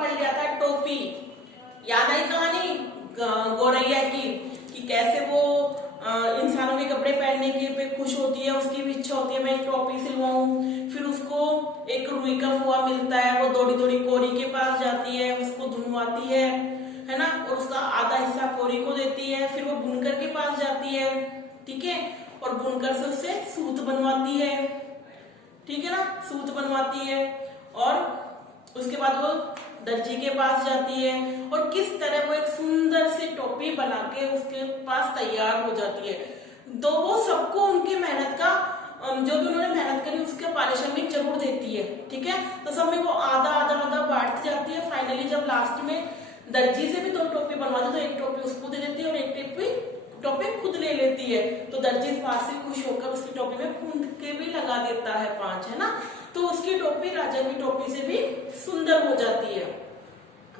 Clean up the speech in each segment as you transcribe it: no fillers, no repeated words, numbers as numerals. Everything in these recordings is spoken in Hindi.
पढ़ लिया था टोपी, याद आई कहानी गौरैया की कि कैसे वो इंसानों के कपड़े पहनने के पे खुश होती है, उसकी भी इच्छा होती है मैं एक टोपी सिलवाऊं। फिर उसको एक रुई का फुआ मिलता है, वो दौड़ी दौड़ी कोरी के पास जाती है, उसको धुनवाती है ना, और उसका आधा हिस्सा कोरी को देती है। फिर वो बुनकर के पास जाती है, ठीक है, और बुनकर से उससे सूत बनवाती है, ठीक है ना, सूत बनवाती है। और उसके बाद वो दर्जी के पास जाती है और किस तरह वो एक सुंदर सी टोपी बना के उसके पास तैयार हो जाती है। तो वो सबको उनकी मेहनत का जो भी उन्होंने मेहनत करी उसका पारिश्रमिक जरूर देती है, ठीक है। तो सब में वो आधा आधा आधा बांटती जाती है। फाइनली जब लास्ट में दर्जी से भी 2 टोपी बनवाती तो एक टोपी उसको दे देती है और एक टोपी खुद ले लेती है। तो दर्जी इस बात से खुश होकर उसकी टोपी में फूंद के भी लगा देता है 5, है ना। तो उसकी टोपी राजा की टोपी से भी सुंदर हो जाती है।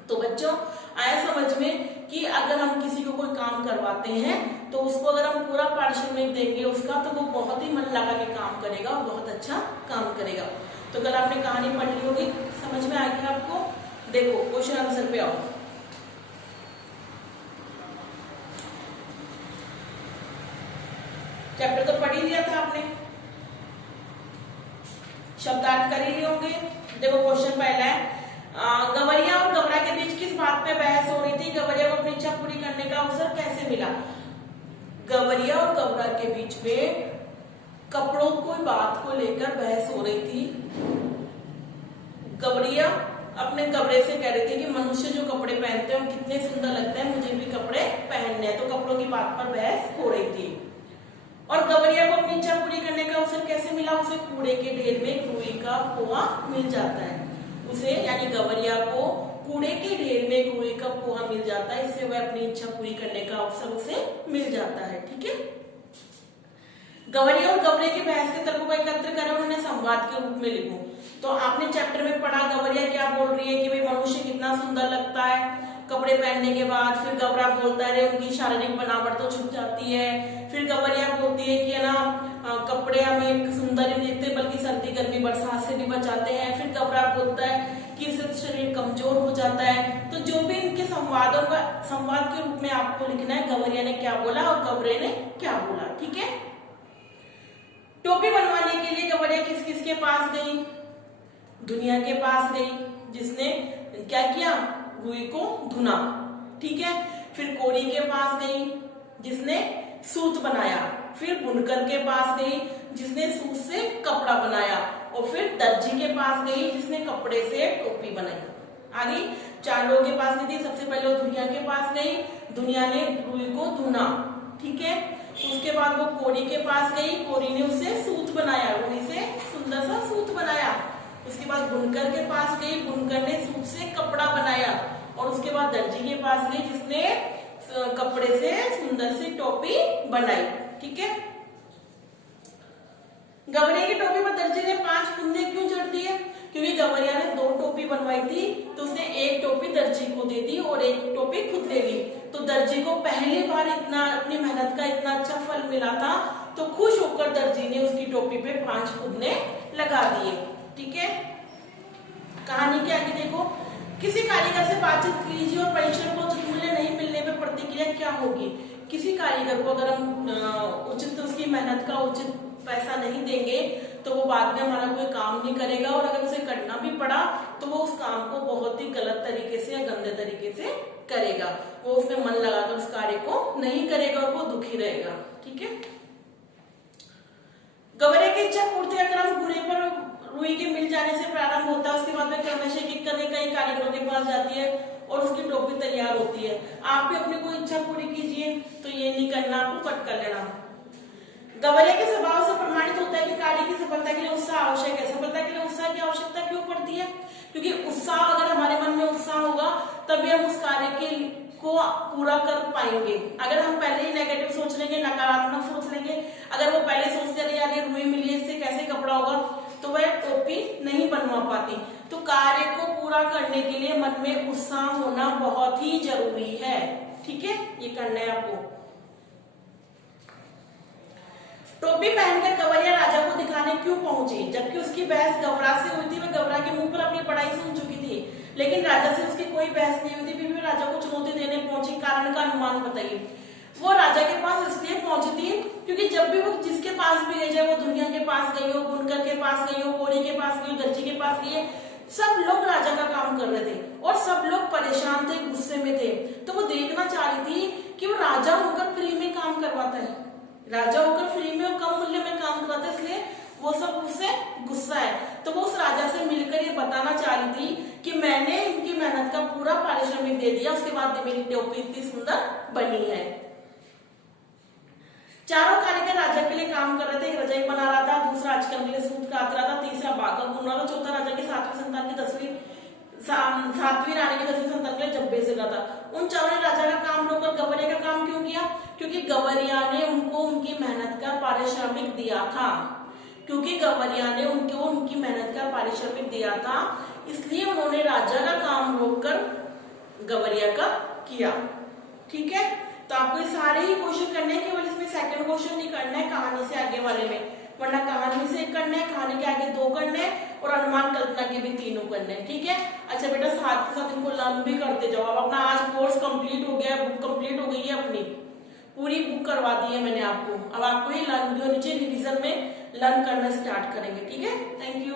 तो बच्चों आया समझ में कि अगर हम किसी को कोई काम करवाते हैं तो उसको अगर हम पूरा पारिश्रमिक देंगे उसका, तो वो बहुत ही मन लगा के काम करेगा और बहुत अच्छा काम करेगा। तो कल आपने कहानी पढ़ ली होगी, समझ में आ गया आपको। देखो क्वेश्चन आंसर पे आओ। चैप्टर तो पढ़ ही लिया था आपने, शब्दार्थ कर ही लिए होंगे। देखो क्वेश्चन पहला है, गवरिया और गवरा के बीच किस बात पे बहस हो रही थी? गवरिया को अपनी इच्छा पूरी करने का अवसर कैसे मिला? गवरिया और गवरा के बीच में कपड़ों की बात को लेकर बहस हो रही थी। गवरिया अपने कपड़े से कह रहे थे कि मनुष्य जो कपड़े पहनते हैं कितने सुंदर लगते हैं, मुझे भी कपड़े पहनने हैं। तो कपड़ों की बात पर बहस हो रही थी। और गवरिया को अपनी इच्छा पूरी करने का अवसर कैसे मिला? उसे कूड़े के ढेर में रुई का पोहा मिल जाता है। उसे यानी गवरिया को कूड़े के ढेर में रुई का पोहा मिल जाता है, इससे वह अपनी इच्छा पूरी करने का अवसर उसे मिल जाता है, ठीक है। गवरिया और गवरे की बहस के तर्कों को एकत्र करें, उन्होंने संवाद के रूप में लिखो। तो आपने चैप्टर में पढ़ा गवरिया क्या बोल रही है कि भाई मनुष्य कितना सुंदर लगता है कपड़े पहनने के बाद। फिर गवरा बोलता है उनकी शारीरिक बनावट तो छुप जाती है। फिर गवरिया बोलती है कि है ना कपड़े हमें सुंदर ही नहीं देते बल्कि सर्दी गर्मी बरसात से भी बचाते हैं। फिर गवरा बोलता है कि इससे शरीर कमजोर हो जाता है। तो जो भी इनके संवादों का संवाद के रूप में आपको लिखना है गवरिया ने क्या बोला और गवरे ने क्या बोला, ठीक है। टोपी बनवाने के लिए गवरिया किस किस के पास गई? दुनिया के पास गई, जिसने क्या किया? रुई को धुना, ठीक है। फिर कोरी के पास गई जिसने सूत बनाया। फिर बुनकर के पास गई जिसने सूत से कपड़ा बनाया। और फिर दर्जी के पास गई जिसने कपड़े से टोपी बनाई। आगे 4 लोगों के पास गई थी। सबसे पहले वो दुनिया के पास गई, दुनिया ने रुई को धुना, ठीक है। उसके बाद वो कोरी के पास गई, कोरी ने उससे सूत बनाया, रुई से सुंदर सा सूत बनाया। उसके बाद बुनकर के पास गई, बुनकर ने सूत से कपड़ा बनाया। और उसके बाद दर्जी के पास गई जिसने कपड़े से सुंदर सी टोपी बनाई, ठीक है। गवरिया की टोपी पर दर्जी ने 5 फुंदे क्यों जड़ दिए? क्योंकि गवरिया ने 2 टोपी बनवाई थी, तो उसने एक टोपी दर्जी को दे दी और एक टोपी खुद ले ली। तो दर्जी को पहली बार इतना अपनी मेहनत का इतना अच्छा फल मिला था, तो खुश होकर दर्जी ने उसकी टोपी पे 5 फुंदे लगा दिए, ठीक है। कहानी के आगे देखो, किसी कारीगर से बातचीत कीजिए और परिश्रम को उचित मूल्य नहीं मिलने पर प्रतिक्रिया क्या होगी? किसी कारीगर को अगर हम उचित उसकी मेहनत का उचित पैसा नहीं देंगे तो वो बाद में हमारा कोई काम नहीं करेगा, और अगर उसे करना भी पड़ा तो वो उस काम को बहुत ही गलत तरीके से या गंदे तरीके से करेगा। वो उसमें मन लगाकर उस कार्य को नहीं करेगा और वो दुखी रहेगा, ठीक है। गवरिया की इच्छा पूर्ति का क्रम घूरे पर रुई के मिल जाने से प्रारंभ होता है। उसके बाद में क्रमशः एक करने कई कारीगरों के पास जाती है और उसकी टोपी तैयार होती है। आप भी अपनी कोई इच्छा पूरी कीजिए, तो ये नहीं करना, आपको कट कर लेना। गवरिया के स्वभाव से प्रमाणित होता है कि कार्य की सफलता के लिए उत्साह आवश्यक है। सफलता के लिए उत्साह की आवश्यकता क्यों पड़ती है? क्योंकि उत्साह, अगर हमारे मन में उत्साह होगा तभी हम उस कार्य को पूरा कर पाएंगे। अगर हम पहले ही नेगेटिव सोच लेंगे, नकारात्मक सोच लेंगे, अगर वो पहले सोचते रहे यार ये रुई मिली है इससे कैसे कपड़ा होगा, तो वह टोपी नहीं बनवा पाती। तो कार्य को पूरा करने के लिए मन में उत्साह होना बहुत ही जरूरी है, ठीक है। ये करना है आपको। टोपी पहनकर गवरिया राजा को दिखाने क्यों पहुंची? जबकि उसकी बहस गवरा से हुई थी, वह गवरा के मुंह पर अपनी पढ़ाई सुन चुकी थी। लेकिन राजा से उसकी कोई बहस नहीं होती, फिर भी राजा को चुनौती देने पहुंची। कारण का अनुमान बताइए। वो राजा के पास इसलिए पहुंची थी क्योंकि जब भी वो जिसके पास भी गई, चाहे वो दुनिया के पास गई हो, बुनकर के पास गई हो, कोरी के पास गई हो, दर्जी के पास गई है, सब लोग राजा का काम कर रहे थे और सब लोग परेशान थे, गुस्से में थे। तो वो देखना चाह रही थी कि वो राजा होकर फ्री में काम करवाता है, राजा होकर फ्री में और कम मूल्य में काम करवाता है, इसलिए वो सब उससे गुस्सा है। तो वो उस राजा से मिलकर ये बताना चाह रही थी कि मैंने इनकी मेहनत का पूरा पारिश्रमिक दे दिया, उसके बाद मेरी टोपी इतनी सुंदर बनी है। चारों कारीगर राजा के लिए काम कर रहे थे। एक रजाई बना रहा था, दूसरा आजकल के लिए सूत काट रहा था, तीसरा बागा बुन रहा था, चौथा राजा की सातवीं रानी की 10वीं संतान के लिए जब्बे से रहा था। उन चारों ने राजा का काम रोककर गवरिया का काम क्यों किया? क्योंकि गवरिया ने उनको उनकी मेहनत का पारिश्रमिक दिया था, क्योंकि गवरिया ने उनको उनकी मेहनत का पारिश्रमिक दिया था, इसलिए उन्होंने राजा का काम रोककर गवरिया का किया। ठीक है, तो आपको ये सारे ही क्वेश्चन करने हैं, केवल इसमें सेकंड क्वेश्चन नहीं करना है कहानी से आगे वाले में, वरना कहानी से करना है, कहानी के आगे 2 करने हैं और अनुमान कल्पना के भी 3 करने हैं। ठीक है, अच्छा बेटा साथ के साथ इनको लर्न भी करते जाओ। अब अपना आज कोर्स कंप्लीट हो गया, बुक कंप्लीट हो गई है, अपनी पूरी बुक करवा दी है मैंने आपको। अब आपको ये लर्न भी होनी चाहिए, रिविजन में लर्न करना स्टार्ट करेंगे। ठीक है, थैंक यू।